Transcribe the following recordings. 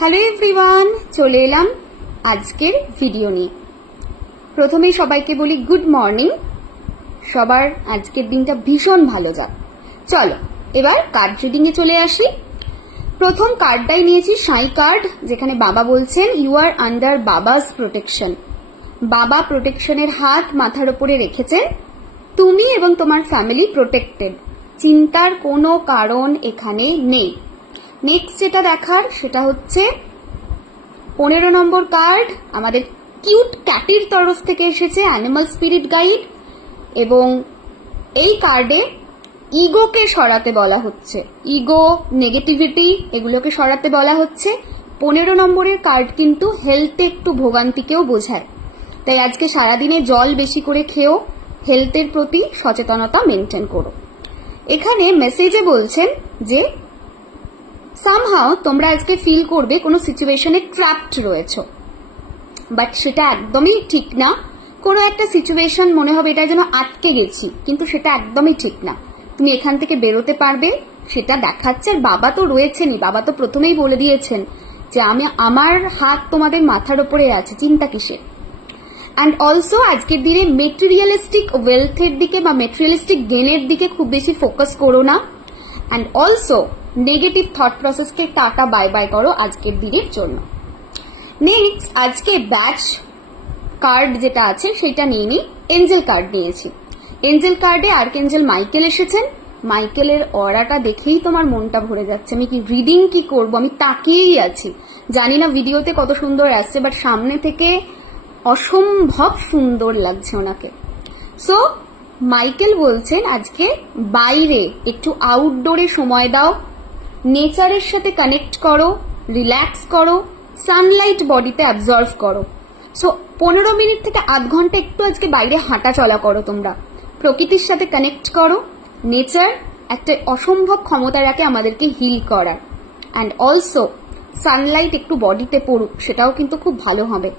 Hello everyone, চলে এলাম আজকের ভিডিও নিয়ে। প্রথমেই সবাইকে বলি গুড মর্নিং। সবার আজকের দিনটা ভীষণ ভালো যাক। চলো এবার কার্ড রিডিং এ চলে আসি। প্রথম কার্ডটাই নিয়েছি সাই কার্ড, যেখানে বাবা বলছেন ইউ আর আন্ডার বাবাস প্রোটেকশন। বাবা প্রোটেকশনের হাত মাথার উপরে রেখেছেন। তুমি এবং তোমার ফ্যামিলি প্রোটেক্টেড, চিন্তার কোনো কারণ এখানে নেই। নেক্সট যেটা দেখার সেটা হচ্ছে 15 নম্বর কার্ড, আমাদের কিউট ক্যাটির তরফ থেকে এসেছে, অ্যানিমাল স্পিরিট গাইড। এবং এই কার্ডে ইগোকে সরাতে বলা হচ্ছে, ইগো, নেগেটিভিটি, এগুলোকে সরাতে বলা হচ্ছে। 15 নম্বরের কার্ড কিন্তু হেলথে একটু ভোগান্তিকেও বোঝায়, তাই আজকে সারাদিনে জল বেশি করে খেও, হেলথের প্রতি সচেতনতা মেনটেন করো। এখানে মেসেজে বলছেন যে সামহাও তোমরা আজকে ফিল করবে কোনো সিচুয়েশনে ট্র্যাপড রয়েছো, বাট সেটা একদমই ঠিক না। কোনো একটা সিচুয়েশন মনে হবে এটা যেন আটকে গেছি, কিন্তু সেটা একদমই ঠিক না। তুমি এখান থেকে বেরোতে পারবে, সেটা দেখাচ্ছে। আর বাবা তো রয়েছেনই, বাবা তো প্রথমেই বলে দিয়েছেন যে আমার হাত তোমাদের মাথার উপরে আছে, চিন্তা কিসের। অ্যান্ড অলসো আজকের দিনে মেটেরিয়ালিস্টিক ওয়েলথের দিকে বা মেটেরিয়ালিস্টিক গেনের দিকে খুব বেশি ফোকাস করো না। অ্যান্ড অলসো নেগেটিভ থট প্রসেসকে টাটা বাই বাই করো আজকের দিনের জন্য। নেক্সট আজকে ব্যাচ কার্ড যেটা আছে সেটা নিয়ে নিই। এঞ্জেল কার্ড নিয়েছি। এঞ্জেল কার্ডে আর্কএঞ্জেল মাইকেল এসেছেন। মাইকেলের অরাটা দেখেই তোমার মনটা ভরে যাচ্ছে। আমি কি রিডিং কি করব, আমি তাকিয়েই আছি। জানি না ভিডিওতে কত সুন্দর আসছে, বাট সামনে থেকে অসম্ভব সুন্দর লাগছে ওনাকে। সো মাইকেল বলছেন আজকে বাইরে একটু আউটডোরে সময় দাও, নেচারের সাথে কানেক্ট করো, রিল্যাক্স করো, সানলাইট বডিতে অ্যাবজর্ভ করো। সো 15 মিনিট থেকে আধ ঘন্টা একটু আজকে বাইরে হাঁটা চলা করো, তোমরা প্রকৃতির সাথে কানেক্ট করো। নেচার একটা অসম্ভব ক্ষমতা রাখে আমাদেরকে হিল করার। অ্যান্ড অলসো সানলাইট একটু বডিতে পড়ুক, সেটাও কিন্তু খুব ভালো হবে।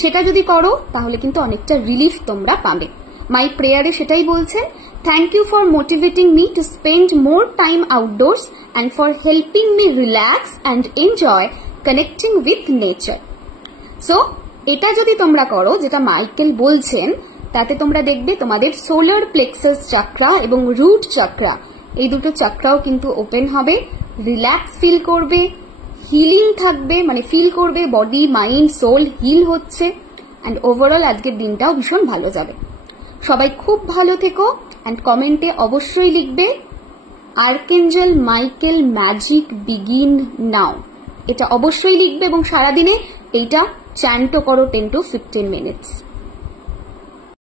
সেটা যদি করো তাহলে কিন্তু অনেকটা রিলিফ তোমরা পাবে। মাই প্রেয়ারে সেটাই বলছেন, thank you for motivating me to spend more time outdoors and for helping me relax and enjoy connecting with nature. So এটা যদি তোমরা করো, যেটা মাইকেল বলছেন, তাতে তোমরা দেখবে তোমাদের সোলার প্লেক্সাস চাকরা এবং রুট চাকরা, এই দুটো চাকরাও কিন্তু ওপেন হবে, রিল্যাক্স ফিল করবে, হিলিং থাকবে, মানে ফিল করবে বডি মাইন্ড সোল হিল হচ্ছে। অ্যান্ড ওভারঅল আজকের দিনটাও ভীষণ ভালো যাবে। সবাই খুব ভালো থেকো। অ্যান্ড কমেন্টে অবশ্যই লিখবে আর্কএঞ্জেল মাইকেল ম্যাজিক বিগিন নাও, এটা অবশ্যই লিখবে। এবং সারাদিনে এইটা চ্যান্টও করো 10 to 15 মিনিটস।